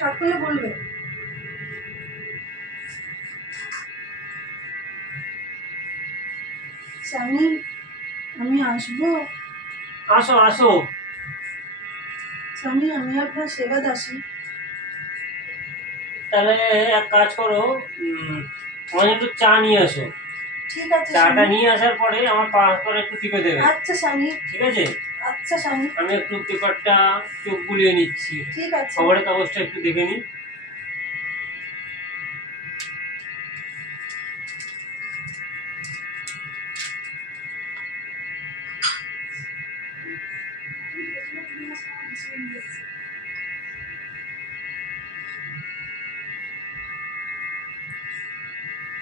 Short করলে বলবে। স্বামী আমি আসব? আসো আসো। স্বামী আমি আপনার সেবা দাসী। তাহলে এক কাজ করো আমার একটু চা নিয়ে আসো। ঠিক আছে চাটা। নিয়ে আসার পরে আমার পাঁচ করে একটু টিপে দেবে। আচ্ছা স্বামী। ঠিক আছে? আচ্ছা স্বামী। আমি একটু পেপারটা চোখ বুলিয়ে নিচ্ছি। ঠিক আছে। খবরের কাগজটা একটু দেখে নিই।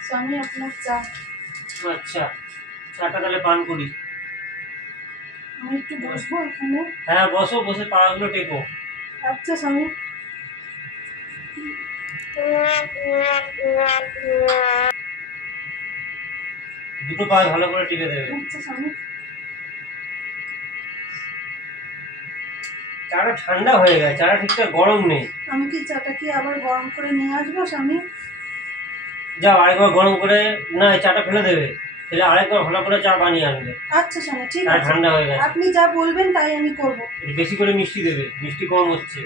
স্বামী আপনার চা। আচ্ছা চাটা তাহলে পান করি। আমি একটু বসবো এখানে? হ্যাঁ বসো বসে পাগুলো টেপো আচ্ছা স্বামী। দুটো পায়ে ভালো করে টিপে দেবে। আচ্ছা স্বামী। চাটা ঠান্ডা হয়ে গেছে চাটা ঠিকঠাক গরম নেই। আমি কি চাটা কি আবার গরম করে নিয়ে আসব স্বামী? যাও আরেকবার গরম করে না চাটা ফেলে দেবে। ফেলে আরেকবার ভালো করে চা বানিয়ে আনবে। আচ্ছা স্বামী ঠিক আছে। ঠান্ডা হয়ে গেছে। আপনি যা বলবেন তাই আমি করব। বেশি করে মিষ্টি দেবে মিষ্টি কম হচ্ছে।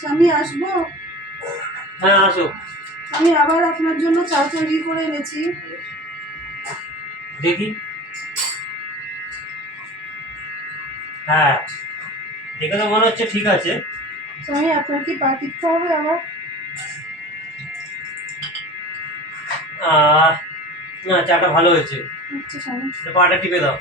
স্বামী আসব? হ্যাঁ আসো আমি আবার আপনার জন্য চা তৈরি করে এনেছি। দেখি। হ্যাঁ দেখে তো মনে হচ্ছে ঠিক আছে। স্বামী আপনার কি পা টিপতে হবে আবার? না চাটা ভালো হয়েছে। আচ্ছা পাটা টিপে দাও।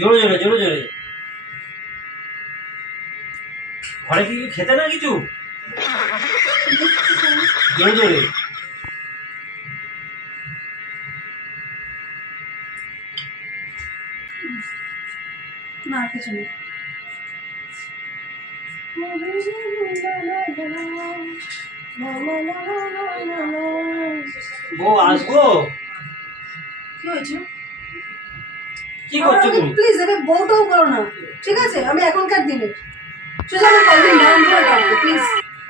জোরে জোরে জোরে জোরে। ঘরে কি খেতে না কিছু? জোরে জোরে না কিছু নেই বউ আসব? কি হয়েছে? কি করছ তুমি? প্লিজ এবার বউটাও করো না। ঠিক আছে? আমি এখনকার দিনে। সোজা আমার কলদিন ডাউন রাখব প্লিজ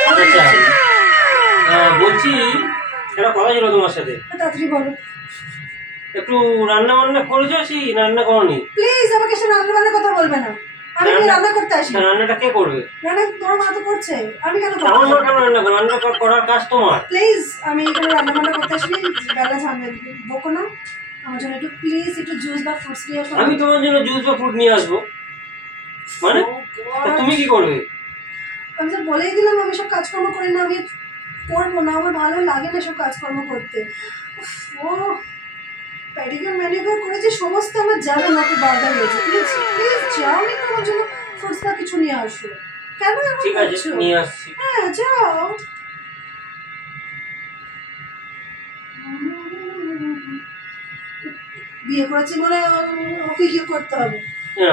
আচ্ছা। বলছি একটা কথা ছিল তোমার সাথে। তাড়াতাড়ি বলো। একটু রান্না বান্না করেছ কি রান্না করনি? প্লিজ আমাকে সে রান্না বান্নার কথা বলবে না। আমি কি রান্না করতে আসি? রান্নাটা কে করবে? রান্না তোমার মা তো করছে। আমি কেন আমার মা করব কেন রান্না করবে রান্না করার কাজ তোমার। প্লিজ আমি এখানে রান্না বান্না করতে আসি। বেলা সামনে বকো না। আমার জন্য একটু প্লিজ একটু জুস বা ফ্রুটস নিয়ে আসো। আমি তোমার জন্য জুস বা ফ্রুট নিয়ে আসব। মানে? Oh! তুমি কি করবে? আমি তো বলেই দিলাম আমি সব কাজকর্ম করি না আমি করব না আমার ভালো লাগে না সব কাজকর্ম করতে। ও প্যাডিকিউর ম্যানিকিউর করেছি সমস্ত আমার যাবে না তো বাধা হয়েছে প্লিজ প্লিজ যাও না আমার জন্য ফ্রুটস বা কিছু নিয়ে আসো। কেন ঠিক আছে নিয়ে আসছি। হ্যাঁ যাও। বিয়ে করেছি বলে ওকে কি করতে হবে? না।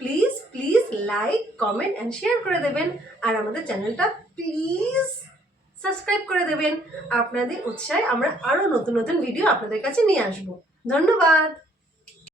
Please please like comment and share করে দেবেন। আর আমাদের চ্যানেলটা প্লিজ সাবস্ক্রাইব করে দেবেন। আপনাদের উৎসাহে আমরা আরও নতুন নতুন ভিডিও আপনাদের কাছে নিয়ে আসব। ধন্যবাদ।